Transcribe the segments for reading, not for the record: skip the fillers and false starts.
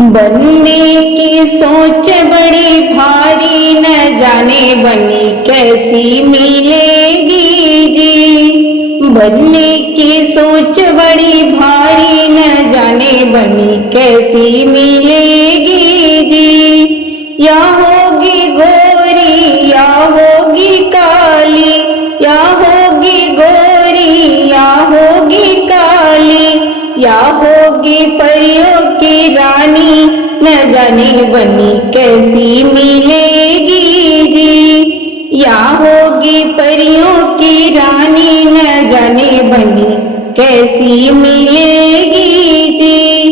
बनने की सोच बड़ी भारी, न जाने बनी कैसी मिलेगी जी। बनने की सोच बड़ी भारी, न जाने बनी कैसी मिलेगी जी। या होगी गोरी या होगी काली, या होगी गोरी या होगी काली, या होगी परियों की रानी, न जाने बनी कैसी मिलेगी जी। या होगी परियों की रानी, न जाने बनी कैसी मिलेगी जी।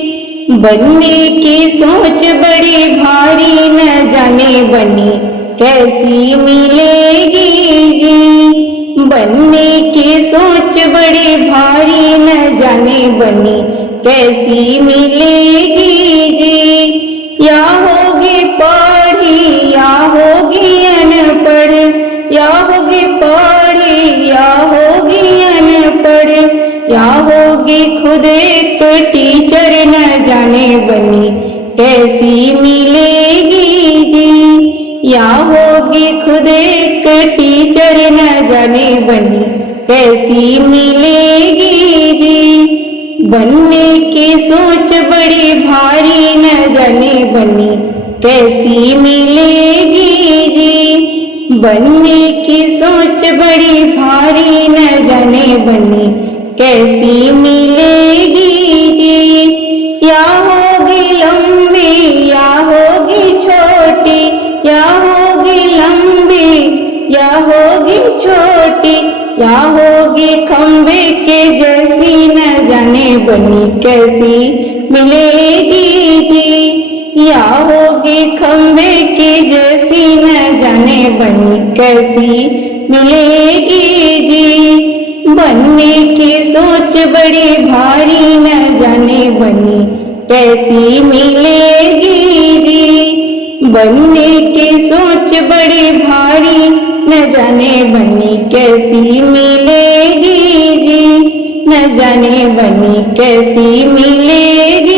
बनने की सोच बड़ी भारी, न जाने बनी कैसी मिलेगी जी। बनने की सोच बड़ी भारी, न जाने बनी कैसी मिलेगी जी। या होगी पढ़ी या होगी अनपढ़, या होगी पढ़ी या होगी अनपढ़, या होगी खुद एक टीचर, न जाने बनी कैसी मिलेगी जी। या होगी खुद एक टीचर, न जाने बनी कैसी मिलेगी जी। बनने की सोच बड़ी भारी, न जाने बनी कैसी मिलेगी जी। बनने की सोच बड़ी भारी, न जाने बनी कैसी मिलेगी जी। या होगी लंबी या होगी छोटी, या होगी लंबी या होगी छोटी, या होगी खंबे के जैसी, न जाने बनी कैसी मिलेगी जी। या होगी खंबे के जैसी, न जाने बनी कैसी मिलेगी जी। बनने की सोच बड़ी भारी, न जाने बनी कैसी मिलेगी जी। बनने की सोच बड़ी भारी, न जाने बनी कैसी मिलेगी जी। न जाने बनी कैसी मिलेगी।